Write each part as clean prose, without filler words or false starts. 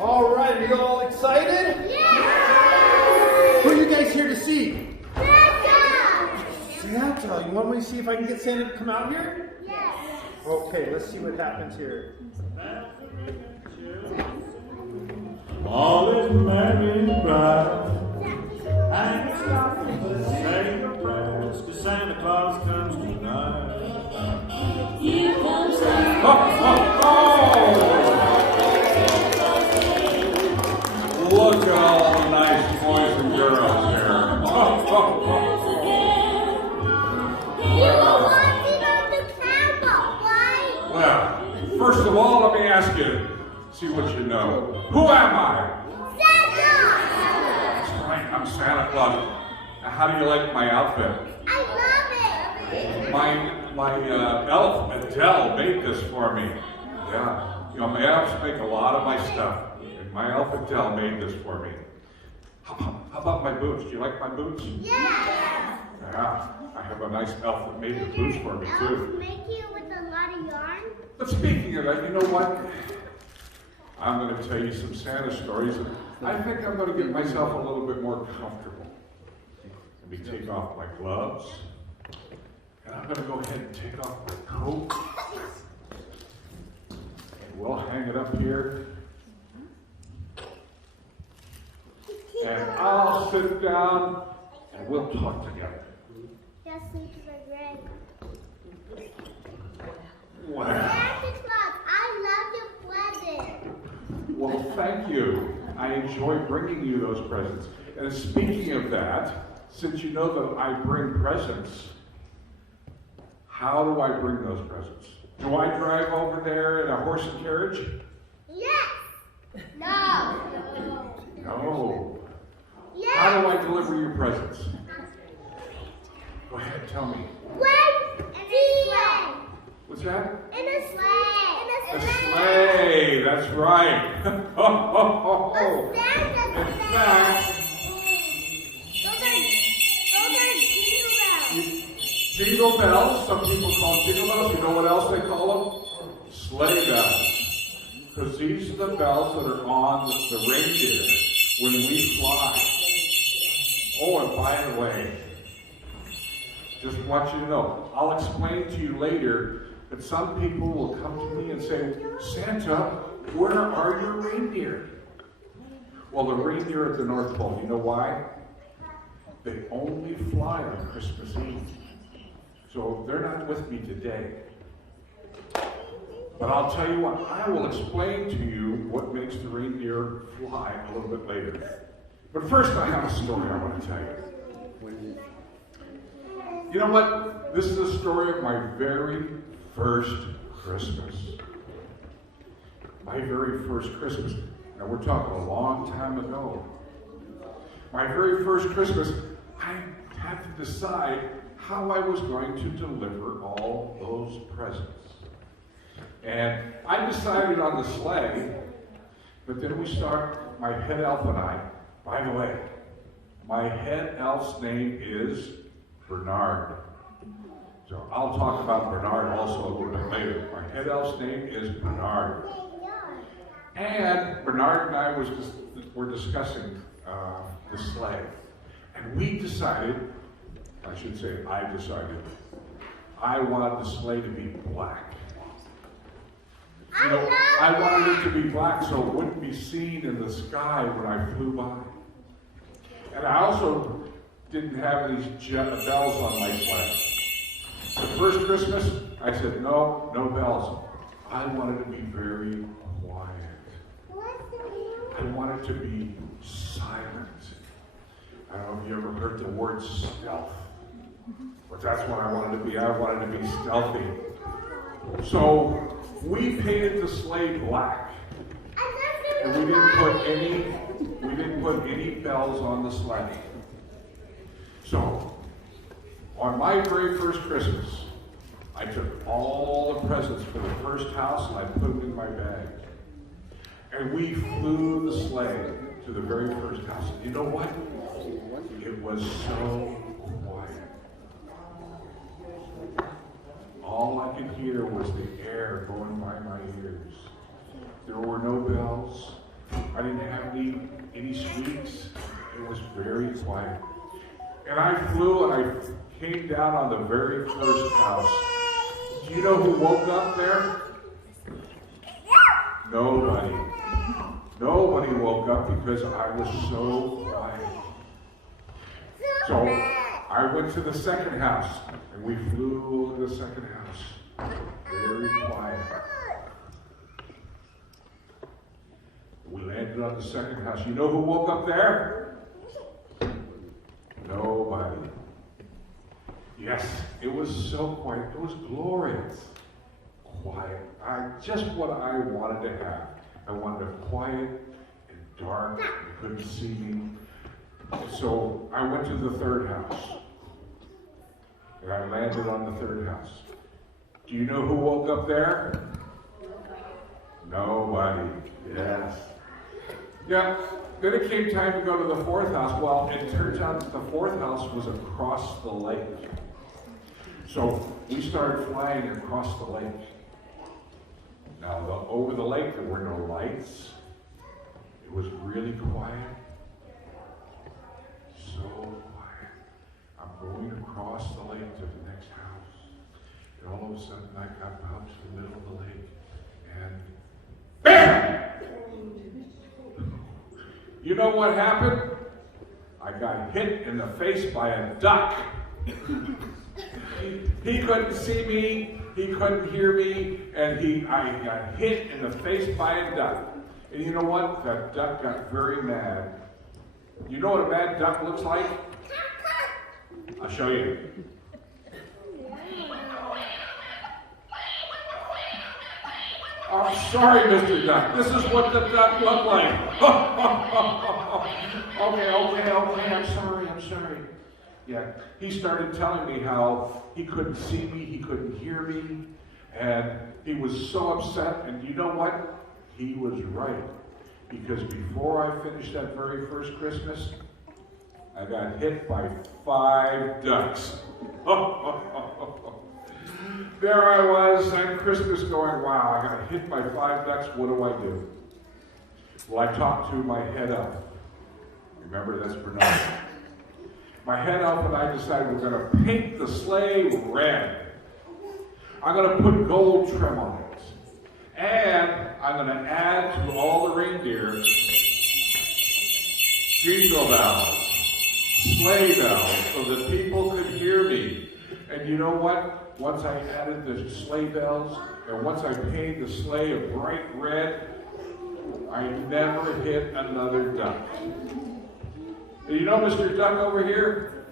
All right, are you all excited? Yeah! Who are you guys here to see? Santa! Santa. You want me to see if I can get Santa to come out here? Yes. Okay, let's see what happens here. All is merry and bright. And it's nothing but saying a prayer, 'cause Santa Claus comes tonight. Here comes Santa. Look at all the nice boys and girls here. You were watching on the camera, right? Well, first of all, let me ask you, see what you know. Who am I? Santa! That's right, I'm Santa Claus. Now, how do you like my outfit? I love it! My elf, Adele, made this for me. Yeah, you know, my elves make a lot of my stuff. And my elf, Adele, made this for me. How about my boots? Do you like my boots? Yeah! Yeah, I have a nice elf that made the boots for me, Elf too. make you with a lot of yarn? But speaking of that, you know what? I'm going to tell you some Santa stories. I think I'm going to get myself a little bit more comfortable. Let me take off my gloves. And I'm going to go ahead and take off my coat. And we'll hang it up here. And I'll sit down and we'll talk together. Yes, because I read. Wow. Santa Claus, I love your present. Well, thank you. I enjoy bringing you those presents. And speaking of that, since you know that I bring presents, how do I bring those presents? Do I drive over there in a horse and carriage? Yes! No! No. Yes! How do I deliver your presents? Go ahead, tell me. Wait! In a sleigh! What's that? In a sleigh! In A a sleigh! sleigh, that's right. A Santa In fact, those are jingle bells, some people call them jingle bells. You know what else they call them? Sleigh bells. Because these are the bells that are on the reindeer when we fly. Oh, and by the way, just want you to know, I'll explain to you later that some people will come to me and say, Santa, where are your reindeer? Well, the reindeer at the North Pole, you know why? They only fly on Christmas Eve. So they're not with me today. But I'll tell you what, I will explain to you what makes the reindeer fly a little bit later. But first I have a story I want to tell you. You know what? This is a story of my very first Christmas. My very first Christmas. Now we're talking a long time ago. My very first Christmas, I had to decide how I was going to deliver all those presents. And I decided on the sleigh, but then my head elf and I, by the way, my head elf's name is Bernard. So I'll talk about Bernard also a little bit later. My head elf's name is Bernard. And Bernard and I were discussing the sleigh. And we decided, I should say I decided, I wanted the sleigh to be black. You know, I wanted it to be black so it wouldn't be seen in the sky when I flew by. And I also didn't have these bells on my sleigh. The first Christmas, I said, no bells. I wanted to be very quiet. I wanted to be silent. I don't know if you ever heard the word stealth, but that's what I wanted to be. I wanted to be stealthy. So we painted the sleigh black, and we didn't put any bells on the sleigh. So on my very first Christmas, I took all the presents for the first house and I put them in my bag. And we flew the sleigh to the very first house. And you know what? It was so quiet. All I could hear was the air going by my ears. There were no bells. quiet. And I flew and I came down on the very first house. Do you know who woke up there? Nobody. Nobody woke up because I was so quiet. So I went to the second house and we flew to the second house. Very quiet. We landed on the second house. You know who woke up there? Nobody. Yes, it was so quiet. It was glorious. Quiet. Just what I wanted to have. I wanted it quiet and dark. You couldn't see me. So I went to the third house. And I landed on the third house. Do you know who woke up there? Nobody. Yes. Yeah, then it came time to go to the fourth house. Well, it turns out that the fourth house was across the lake. So we started flying across the lake. Now, over the lake, there were no lights. It was really quiet. So quiet. I'm going across the lake to the next house. And all of a sudden, I got out to the middle of the lake. And BAM! You know what happened? I got hit in the face by a duck. He couldn't see me, he couldn't hear me, and I got hit in the face by a duck. And you know what? That duck got very mad. You know what a mad duck looks like? I'll show you. I'm sorry, Mr. Duck. This is what the duck looked like. Okay, I'm sorry. Yeah, he started telling me how he couldn't see me, he couldn't hear me, and he was so upset. And you know what? He was right. Because before I finished that very first Christmas, I got hit by 5 ducks. There I was on Christmas going, wow, I got hit by 5 ducks, what do I do? Well, I talked to my head elf. Remember, that's Bernard. My head elf and I decided we're going to paint the sleigh red. I'm going to put gold trim on it. And I'm going to add to all the reindeer jingle bells, sleigh bells, so that people could hear me. And you know what? Once I added the sleigh bells, and once I painted the sleigh a bright red, I never hit another duck. And you know Mr. Duck over here?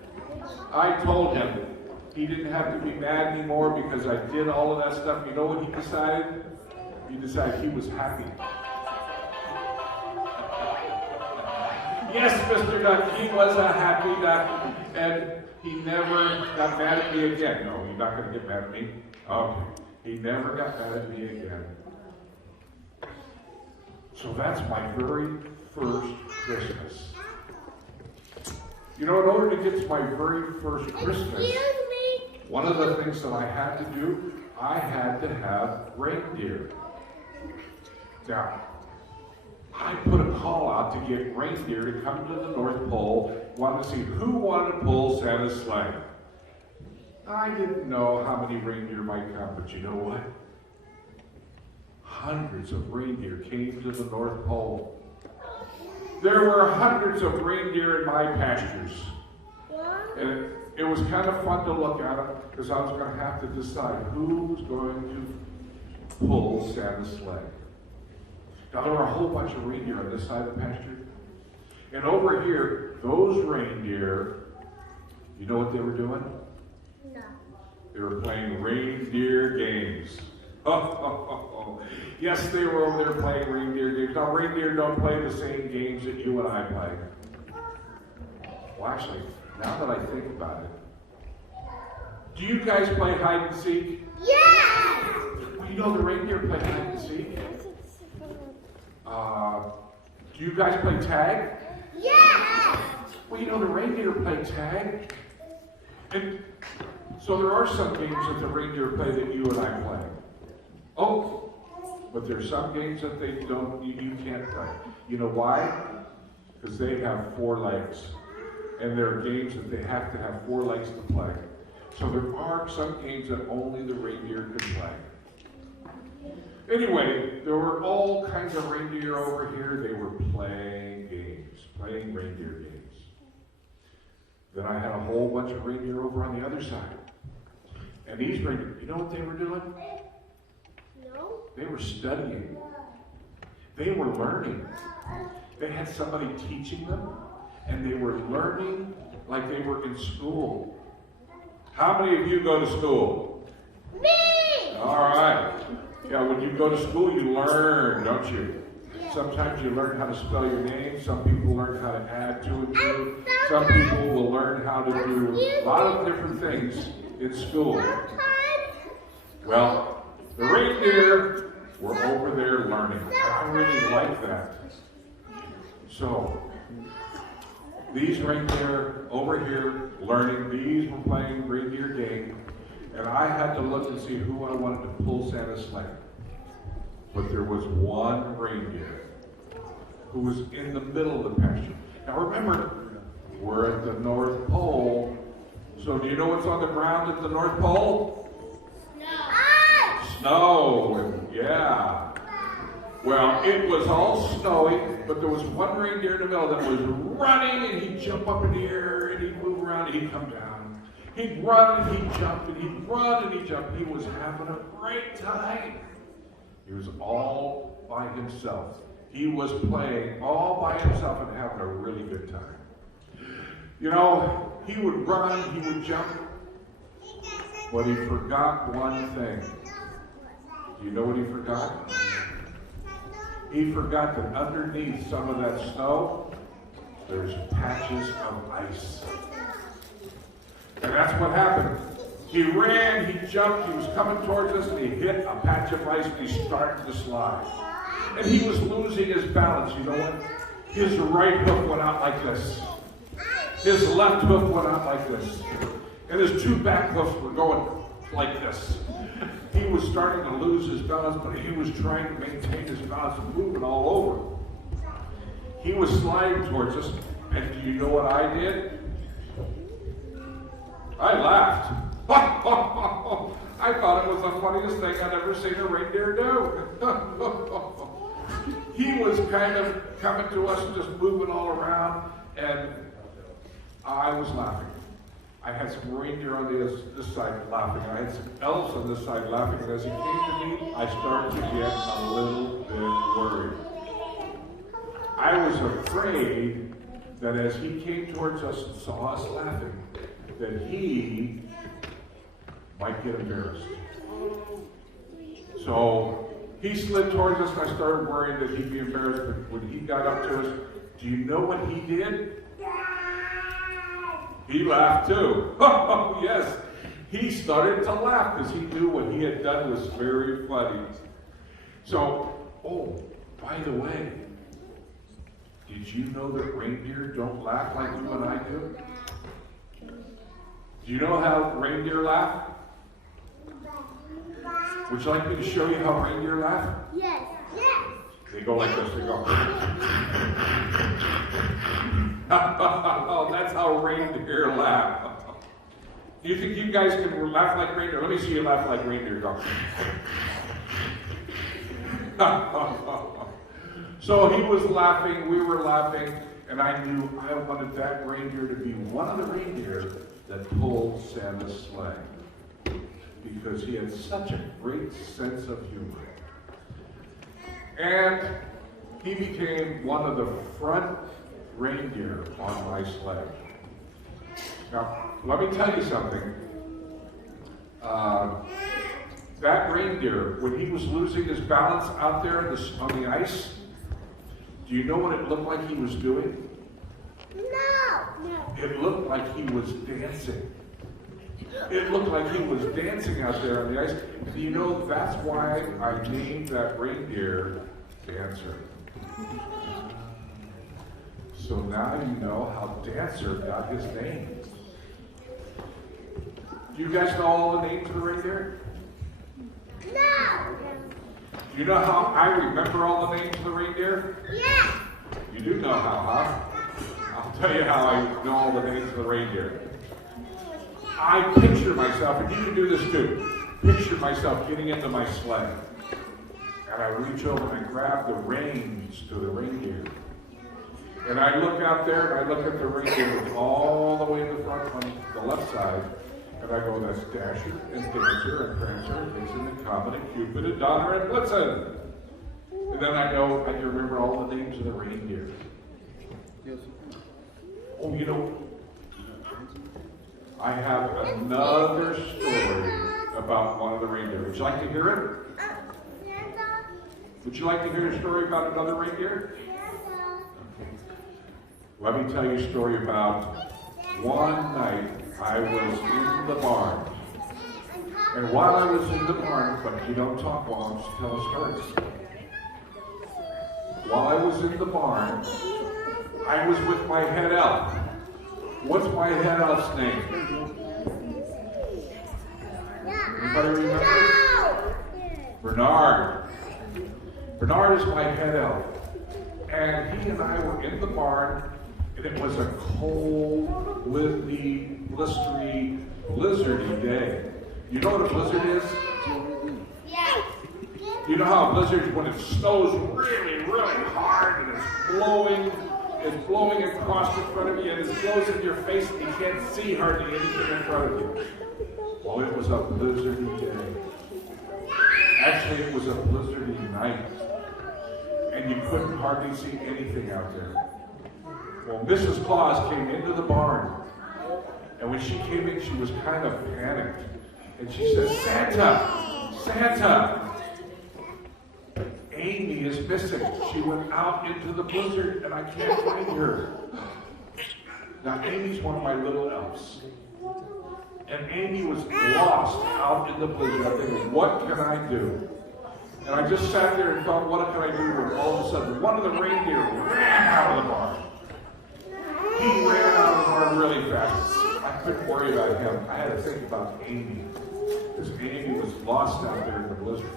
I told him he didn't have to be mad anymore because I did all of that stuff. You know what he decided? He decided he was happy. Yes, Mr. Duck, he was a happy duck, and he never got mad at me again. No, you're not going to get mad at me. Okay. He never got mad at me again. So that's my very first Christmas. You know, in order to get to my very first Christmas, one of the things that I had to do, I had to have reindeer. Now, I put a call out to get reindeer to come to the North Pole, wanted to see who wanted to pull Santa's sleigh. I didn't know how many reindeer might come, but you know what? Hundreds of reindeer came to the North Pole. There were hundreds of reindeer in my pastures. And it was kind of fun to look at them because I was going to have to decide who was going to pull Santa's sleigh. Now, there were a whole bunch of reindeer on this side of the pasture. And over here, those reindeer, you know what they were doing? No. They were playing reindeer games. Yes, they were over there playing reindeer games. Now, reindeer don't play the same games that you and I play. Well, actually, now that I think about it, do you guys play hide and seek? Yes! Well, you know the reindeer play hide and seek. Do you guys play tag? Yes! Well, you know the reindeer play tag. And so there are some games that the reindeer play that you and I play. Oh, but there's some games that they don't, you can't play. You know why? Because they have 4 legs. and there are games that they have to have 4 legs to play. So there are some games that only the reindeer can play. Anyway, there were all kinds of reindeer over here. They were playing games, playing reindeer games. Then I had a whole bunch of reindeer over on the other side. And these reindeer, you know what they were doing? No. They were studying. They were learning. They had somebody teaching them, and they were learning like they were in school. How many of you go to school? Me! All right. Yeah, when you go to school, you learn, don't you? Yeah. Sometimes you learn how to spell your name. Some people learn how to add to and to. Some people will learn how to do a lot of different things in school. Sometimes. Well, the reindeer were over there learning. I really like that. So, these reindeer over here learning, these were playing reindeer game, and I had to look and see who I wanted to pull Santa's sleigh. But there was one reindeer who was in the middle of the pasture. Now remember, we're at the North Pole, so do you know what's on the ground at the North Pole? Snow, and yeah. Well, it was all snowy, but there was one reindeer in the middle that was running, and he'd jump up in the air, and he'd move around, and he'd come down. He'd run, and he'd jump, and he'd run, and he'd jump. He was having a great time. He was all by himself. He was playing all by himself and having a really good time. You know, he would run, he would jump, but he forgot one thing. Do you know what he forgot? He forgot that underneath some of that snow, there's patches of ice. And that's what happened. He ran, he jumped, he was coming towards us, and he hit a patch of ice, and he started to slide. And he was losing his balance. You know what? His right hoof went out like this. His left hoof went out like this. And his 2 back hoofs were going like this. He was starting to lose his balance, but he was trying to maintain his balance and moving all over. He was sliding towards us, and do you know what I did? I laughed. I thought it was the funniest thing I'd ever seen a reindeer do. He was kind of coming to us and just moving all around, and I was laughing. I had some reindeer on this side laughing. I had some elves on this side laughing. And as he came to me, I started to get a little bit worried. I was afraid that as he came towards us and saw us laughing, that he might get embarrassed. So he slid towards us, and I started worrying that he'd be embarrassed. But when he got up to us, do you know what he did? He laughed too. Oh, yes. He started to laugh because he knew what he had done was very funny. So, oh, by the way, did you know that reindeer don't laugh like you and I do? Do you know how reindeer laugh? Would you like me to show you how reindeer laugh? Yes. Yes. They go like this. They go. Oh, that's how reindeer laugh. Do you think you guys can laugh like reindeer? Let me see you laugh like reindeer. Go. So he was laughing, we were laughing, and I knew I wanted that reindeer to be one of the reindeer that pulled Santa's sleigh, because he had such a great sense of humor. And he became one of the front reindeer on my sleigh. Now, let me tell you something. That reindeer, when he was losing his balance out there on the ice, do you know what it looked like he was doing? No. It looked like he was dancing. It looked like he was dancing out there on the ice. Do you know that's why I named that reindeer Dancer? So now you know how Dancer got his name. Do you guys know all the names of the reindeer? No. Do you know how I remember all the names of the reindeer? Yes. You do know how, huh? I'll tell you how I know all the names of the reindeer. I picture myself, and you can do this too, picture myself getting into my sleigh. And I reach over and I grab the reins to the reindeer. And I look out there and I look at the reindeer all the way in the front on the left side. And I go, that's Dasher and Dancer and Prancer and Vixen and Comet and Cupid and Donner and Blitzen. And then I know I can remember all the names of the reindeer. Oh, you know, I have another story about one of the reindeer. Would you like to hear it? Would you like to hear a story about another reindeer? Okay. Let me tell you a story about one night I was in the barn. And while I was in the barn, but you don't talk while I'm telling stories. While I was in the barn, I was with my head elf. What's my head elf's name? Anybody remember? Bernard. Bernard is my head elf. And he and I were in the barn, and it was a cold, windy, blistery, blizzardy day. You know what a blizzard is? Yeah. You know how a blizzard, when it snows really, really hard and it's blowing across in front of you and it blows in your face and you can't see hardly anything in front of you. Well, it was a blizzardy day. Actually, it was a blizzardy night. And you couldn't hardly see anything out there. Well, Mrs. Claus came into the barn. And when she came in, she was kind of panicked. And she said, Santa! Santa! Amy is missing. She went out into the blizzard and I can't find her. Now, Amy's one of my little elves. And Amy was lost out in the blizzard. I think, what can I do? And I just sat there and thought, what can I do? And all of a sudden, one of the reindeer ran out of the barn. He ran out of the barn really fast. I couldn't worry about him. I had to think about Amy. Because Amy was lost out there in the blizzard.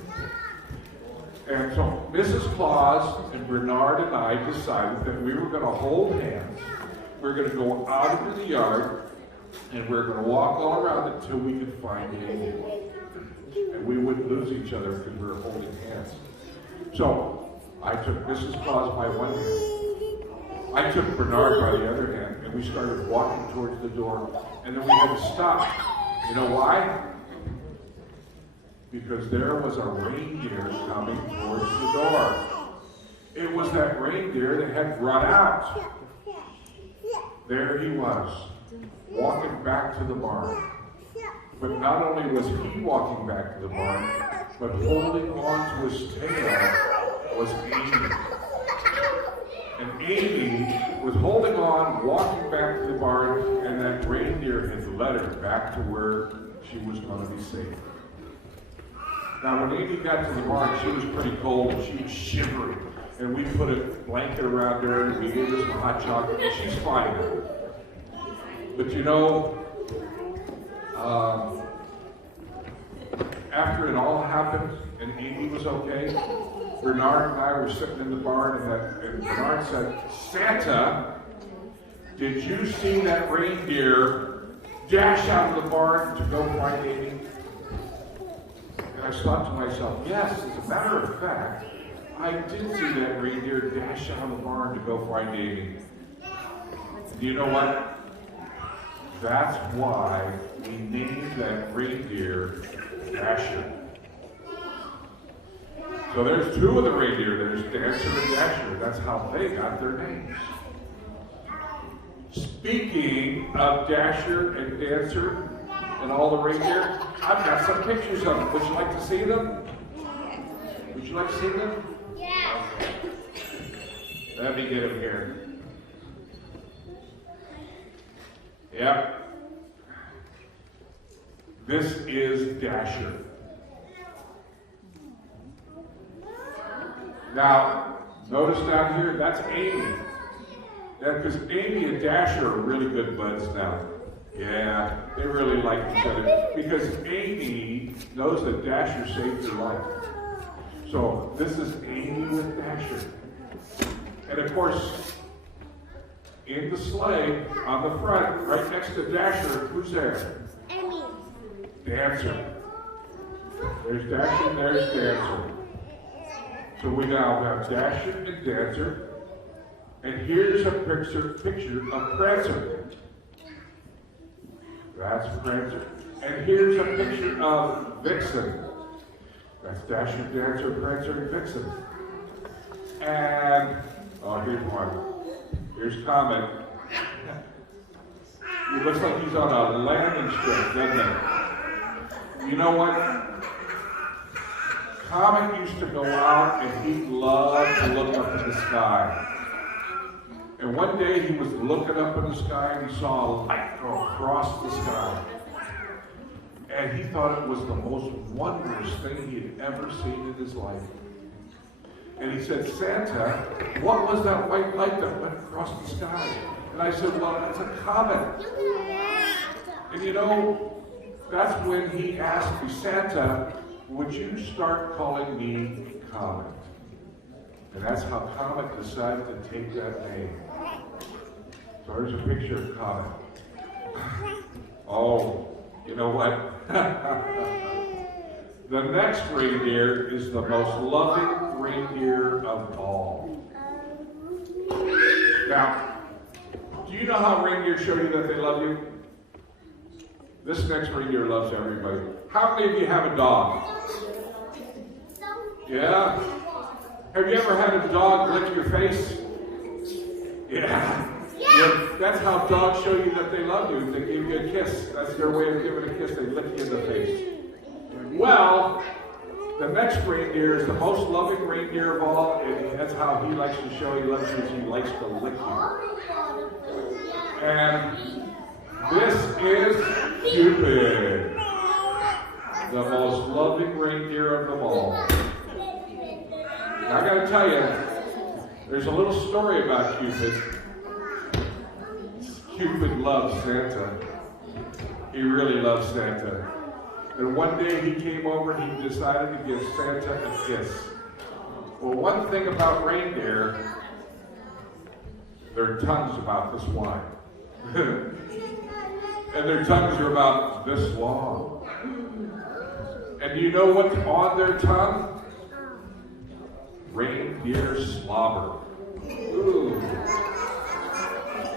And so Mrs. Claus and Bernard and I decided that we were going to hold hands. We were going to go out into the yard, and we were going to walk all around until we could find Amy. And we wouldn't lose each other because we were holding hands. So I took Mrs. Claus by one hand. I took Bernard by the other hand, and we started walking towards the door. And then we had to stop. You know why? Because there was a reindeer coming towards the door. It was that reindeer that had run out. There he was, walking back to the barn. But not only was he walking back to the barn, but holding on to his tail was Amy. And Amy was holding on, walking back to the barn, and that reindeer had led her back to where she was going to be safe. Now, when Amy got to the barn, she was pretty cold, and she was shivering. And we put a blanket around her, and we gave her some hot chocolate, and she's fine now. But you know, after it all happened, and Amy was okay, Bernard and I were sitting in the barn, and Bernard said, Santa, did you see that reindeer dash out of the barn to go find Amy? And I thought to myself, yes, as a matter of fact, I did see that reindeer dash out of the barn to go find Amy. Do you know what? That's why we named that reindeer Dasher. So there's two of the reindeer. There's Dancer and Dasher. That's how they got their names. Speaking of Dasher and Dancer and all the reindeer, I've got some pictures of them. Would you like to see them? Would you like to see them? Yeah. Let me get them here. Yep. This is Dasher. Now, notice down here, that's Amy. Because Amy and Dasher are really good buds now. Yeah, they really like each other. Because Amy knows that Dasher saved her life. So, this is Amy with Dasher. And of course, in the sleigh on the front, right next to Dasher. Who's there? Amy. Dancer. There's Dasher, there's Dancer. So we now have Dasher and Dancer. And here's a picture of Prancer. That's Prancer. And here's a picture of Vixen. That's Dasher, Dancer, Prancer, and Vixen. And, oh, here's one. Here's Comet. He looks like he's on a landing strip, doesn't he? You know what? Comet used to go out and he loved to look up in the sky. And one day he was looking up in the sky and he saw a light go across the sky. And he thought it was the most wondrous thing he had ever seen in his life. And he said, Santa, what was that white light that went across the sky? And I said, well, it's a comet. And you know, that's when he asked me, Santa, would you start calling me Comet? And that's how Comet decided to take that name. So there's a picture of Comet. Oh, you know what? The next reindeer is the most loving reindeer of all. Now, do you know how reindeer show you that they love you? This next reindeer loves everybody. How many of you have a dog? Yeah? Have you ever had a dog lick your face? Yeah. That's how dogs show you that they love you. They give you a kiss. That's their way of giving a kiss. They lick you in the face. Well, the next reindeer is the most loving reindeer of all, and that's how he likes to show he loves you, is he likes to lick you. And this is Cupid, the most loving reindeer of them all. Now, I gotta tell you, there's a little story about Cupid. Cupid loves Santa. He really loves Santa. And one day he came over and he decided to give Santa a kiss. Well, one thing about reindeer, their tongue's about this wide. And their tongues are about this long. And do you know what's on their tongue? Reindeer slobber. Ooh.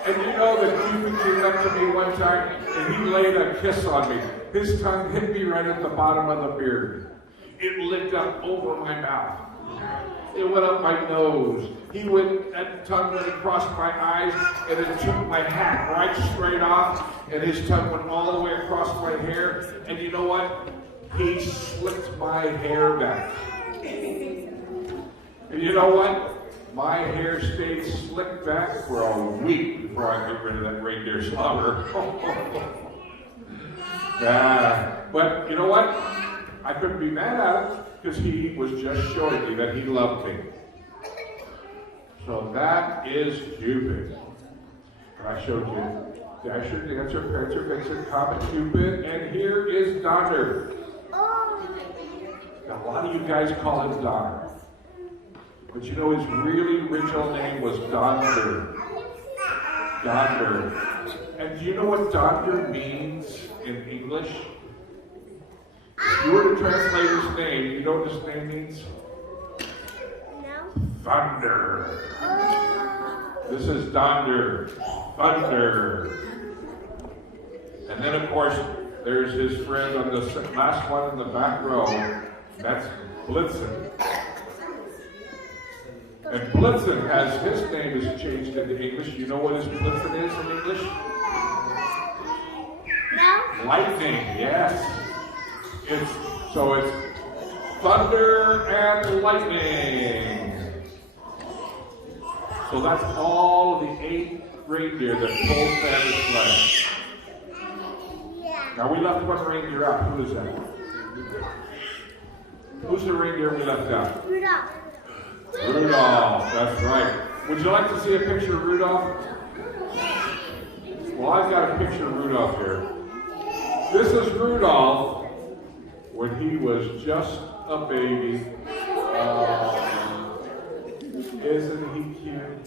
And you know that Cupid came up to me one time and he laid a kiss on me. His tongue hit me right at the bottom of the beard. It licked up over my mouth. It went up my nose. That tongue went across my eyes and it took my hat right straight off. And his tongue went all the way across my hair. And you know what? He slicked my hair back. And you know what? My hair stayed slicked back for a week before I got rid of that reindeer slobber. But you know what? I couldn't be mad at him because he was just showing me that he loved me. So that is Cupid. And I showed you Dasher, Dancer, Prancer, Vixen, Comet, Cupid, and here is Donner. Now, a lot of you guys call him Donner. But you know his really original name was Donder. Donder. And do you know what Donder means in English? If you were to translate his name, you know what his name means? No. Thunder. This is Donder. Thunder. And then, of course, there's his friend on the last one in the back row. That's Blitzen. And Blitzen has, his name is changed into English. You know what his Blitzen is in English? No. Lightning, yes. It's thunder and lightning. So that's all the 8 reindeer that pulled Santa's sleigh. Now we left one reindeer out. Who is that? Who's the reindeer we left out? Rudolph. Rudolph, that's right. Would you like to see a picture of Rudolph? Well, I've got a picture of Rudolph here. This is Rudolph when he was just a baby. Isn't he cute?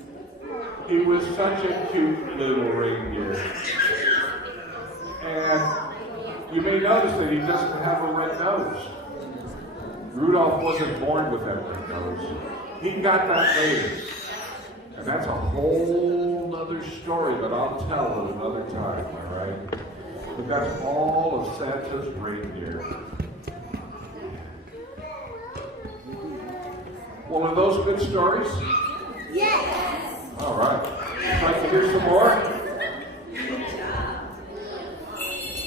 He was such a cute little reindeer. And you may notice that he doesn't have a red nose. Rudolph wasn't born with that red nose. He got that later. And that's a whole other story that I'll tell at another time, all right? But that's all of Santa's reindeer. Well, are those good stories? Yes. All right. Would you like to hear some more?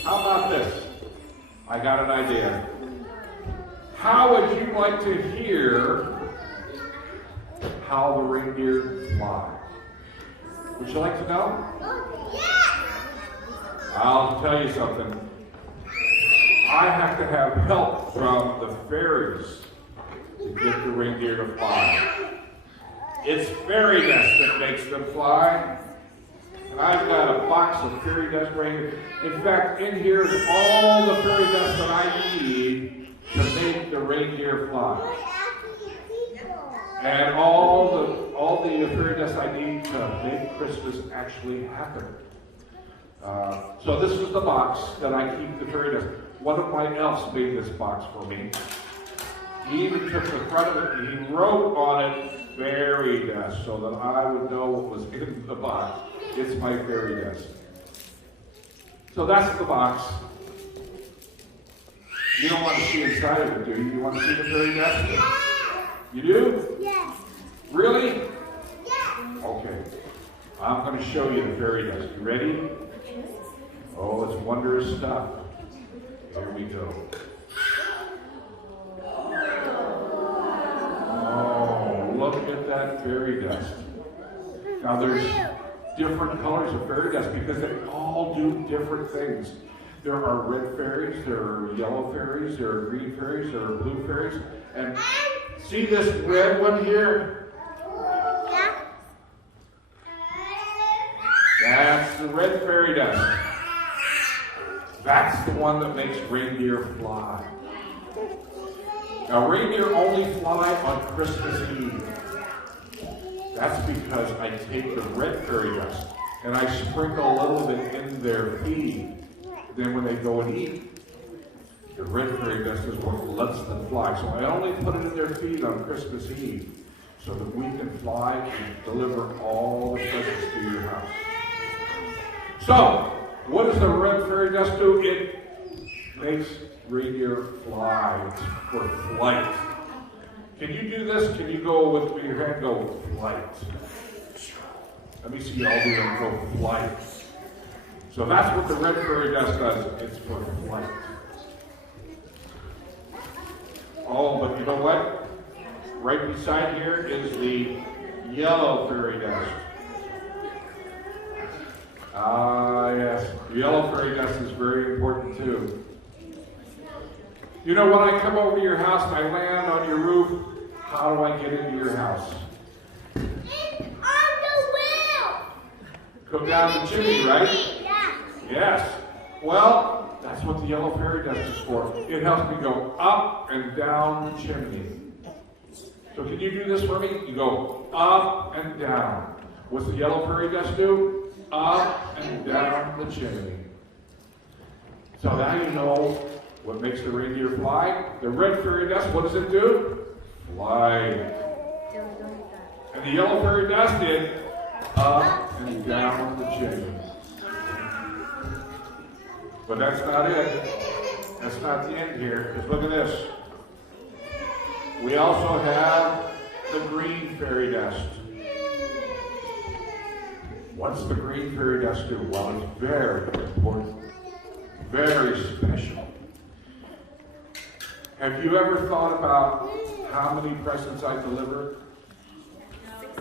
How about this? I got an idea. How would you like to hear how the reindeer fly? Would you like to know? I'll tell you something. I have to have help from the fairies to get the reindeer to fly. It's fairy dust that makes them fly. And I've got a box of fairy dust right here. In fact, in here is all the fairy dust that I need to make the reindeer fly. And all the fairy dust I need to make Christmas actually happen. So this was the box that I keep the fairy dust. One of my elves made this box for me. He even took the front of it and he wrote on it fairy dust so that I would know what was in the box. It's my fairy dust. So that's the box. You don't want to see inside of it, do you? You want to see the fairy dust? You do? Yes. Really? Yes. Okay. I'm going to show you the fairy dust. You ready? Oh, it's wondrous stuff. Here we go. Oh, look at that fairy dust. Now there's different colors of fairy dust because they all do different things. There are red fairies, there are yellow fairies, there are green fairies, there are blue fairies. And see this red one here? Yeah. That's the red fairy dust. That's the one that makes reindeer fly. Now, reindeer only fly on Christmas Eve. That's because I take the red fairy dust and I sprinkle a little bit in their feed. Then when they go and eat, the red fairy dust is what lets them fly. So I only put it in their feed on Christmas Eve so that we can fly and deliver all the presents to your house. So, what does the red fairy dust do? It makes reindeer fly. It's for flight. Can you do this? Can you go with your hand? Go flight. Let me see you all do it. Go flight. So that's what the red fairy dust does. It's for flight. Oh, but you know what? Right beside here is the yellow fairy dust. Ah, yes. The yellow fairy dust is very important too. You know, when I come over to your house and I land on your roof, how do I get into your house? It's on the wheel. Come down the chimney, right? Yeah. Yes. Well, that's what the yellow fairy dust is for. It helps me go up and down the chimney. So can you do this for me? You go up and down. What's the yellow fairy dust do? Up and down the chimney. So now you know what makes the reindeer fly. The red fairy dust, what does it do? Fly. And the yellow fairy dust did up and down the chimney. But that's not it. That's not the end here. Because look at this. We also have the green fairy dust. What's the green fairy dust do? Well, it's very important, very special. Have you ever thought about how many presents I deliver?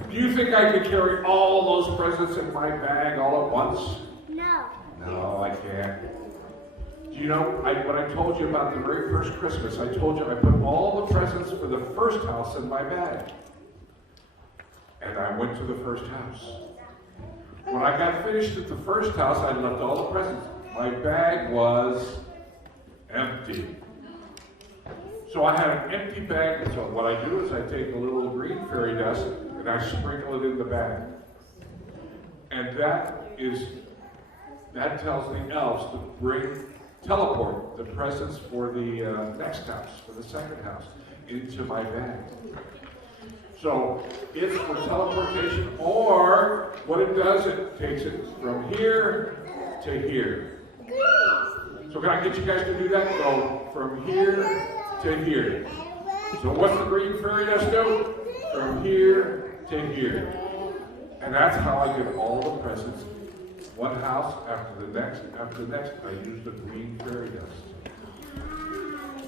Do you think I could carry all those presents in my bag all at once? No. No, I can't. Do you know, when I told you about the very first Christmas, I told you I put all the presents for the first house in my bag. And I went to the first house. When I got finished at the first house, I left all the presents. My bag was empty. So I had an empty bag, and so what I do is I take a little green fairy dust and I sprinkle it in the bag. And that tells the elves to teleport the presents for the next house, for the second house, into my bag. So it's for teleportation, or what it does, it takes it from here to here. So can I get you guys to do that? Go from here to here. So what's the green fairy dust do? From here to here. And that's how I get all the presents. One house after the next, after the next. I use the green fairy dust.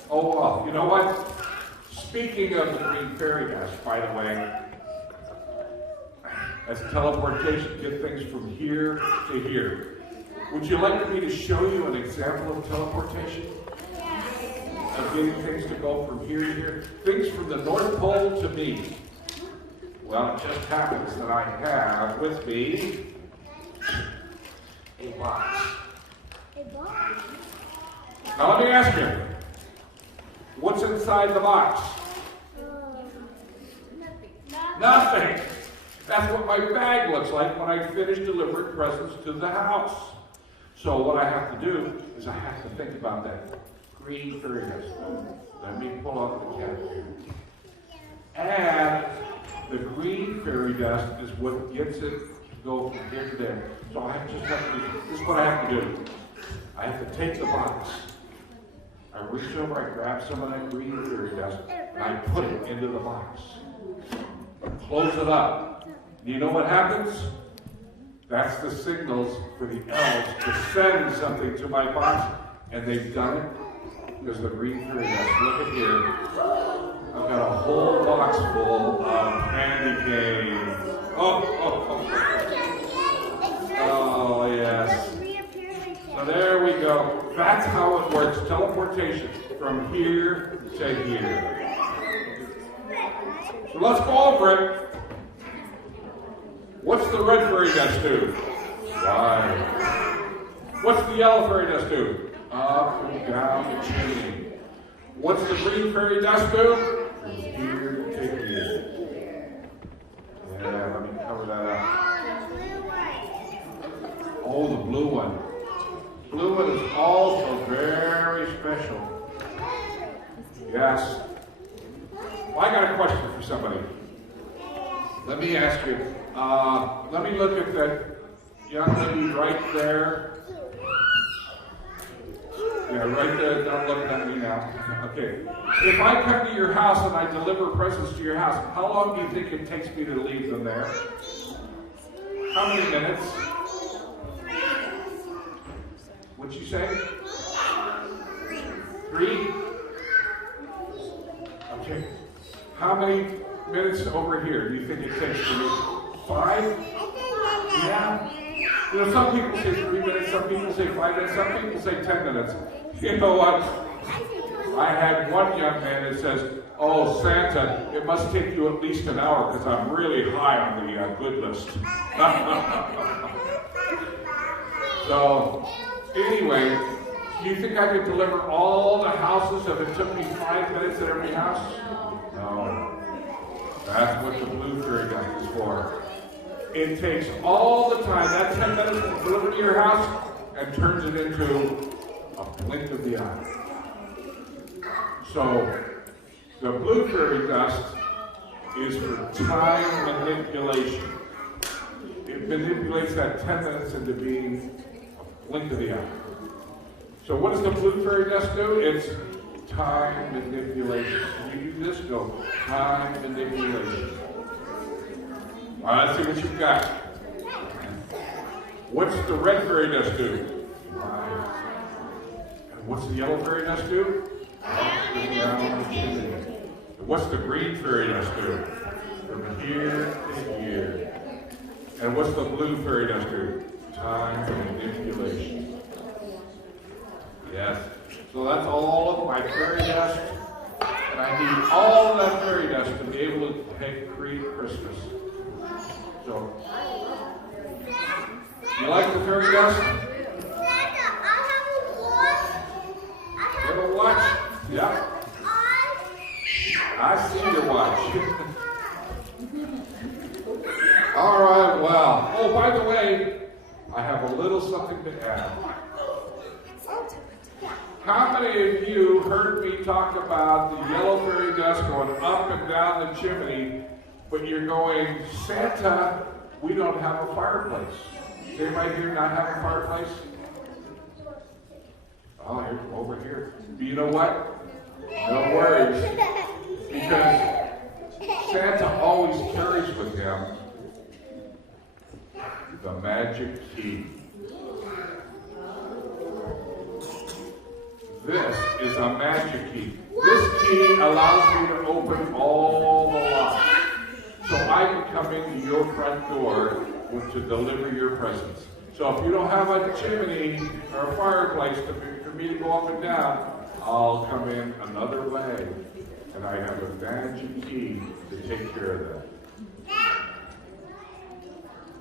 Oh, well, you know what? Speaking of the green fairy dust, by the way, as teleportation, get things from here to here. Would you like me to show you an example of teleportation? Of getting things to go from here to here? Things from the North Pole to me. Well, it just happens that I have with me a box. Now let me ask you, what's inside the box? Nothing. That's what my bag looks like when I finish delivering presents to the house. So what I have to do is I have to think about that green fairy dust. Let me pull out the cap here. And the green fairy dust is what gets it to go from here to there. So this is what I have to do. I have to take the box. I reach over, I grab some of that green fairy dust, and I put it into the box. Close it up. Do you know what happens? That's the signals for the elves to send something to my box. And they've done it because the green fairy dust, look at here. I've got a whole box full of candy canes. Oh, yes. So there we go. That's how it works. Teleportation from here to here. So let's go over it. What's the red fairy dust do? Right. What's the yellow fairy dust do? Up and down the chimney. What's the green fairy dust do? From here to here. Yeah, let me cover that up. Oh, the blue one. Blue one is also very special. Yes. Well, I got a question for somebody. Let me ask you. Let me look at that young lady right there. Yeah, right there. Don't look at me now. Okay. If I come to your house and I deliver presents to your house, how long do you think it takes me to leave them there? How many minutes? What'd you say? 3? Okay. How many minutes over here do you think it takes for me? 5? Yeah. You know, some people say 3 minutes, some people say 5 minutes, some people say 10 minutes. You know what? I had one young man that says, oh, Santa, it must take you at least an hour because I'm really high on the good list. So, anyway, do you think I could deliver all the houses if it took me 5 minutes at every house? No. That's what the blue fairy dust is for. It takes all the time, that 10 minutes to deliver to your house, and turns it into a blink of the eye. So, the blue fairy dust is for time manipulation. It manipulates that 10 minutes into being a blink of the eye. So what does the blue fairy dust do? It's time manipulation. When you do this, go time manipulation. All right, let's see what you've got. What's the red fairy dust do? And what's the yellow fairy dust do? Up and down the chimney. And what's the green fairy dust do? From here to here. And what's the blue fairy dust do? Time manipulation. Yes. So that's all of my fairy dust. And I need all of that fairy dust to be able to create Christmas. So, you like the fairy dust? You have a watch? Yeah. I see your watch. All right, well. Oh, by the way, I have a little something to add. How many of you heard me talk about the yellow fairy dust going up and down the chimney, but you're going, Santa, we don't have a fireplace. Does anybody here not have a fireplace? Oh, here's over here. But you know what? No worries. Because Santa always carries with him the magic key. This is a magic key. This key allows me to open all the locks. So I can come into your front door to deliver your presents. So if you don't have a chimney or a fireplace for me to go up and down, I'll come in another way. And I have a magic key to take care of that.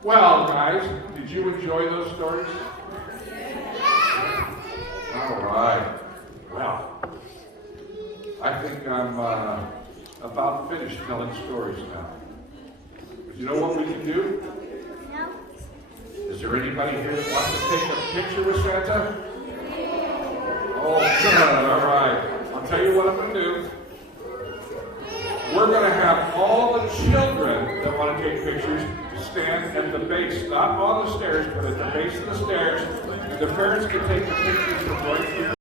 Well, guys, did you enjoy those stories? All right. Well, I think I'm about finished telling stories now. You know what we can do? No. Is there anybody here that wants to take a picture with Santa? Oh, good. All right. I'll tell you what I'm going to do. We're going to have all the children that want to take pictures stand at the base, not on the stairs, but at the base of the stairs. And the parents can take the pictures from right here.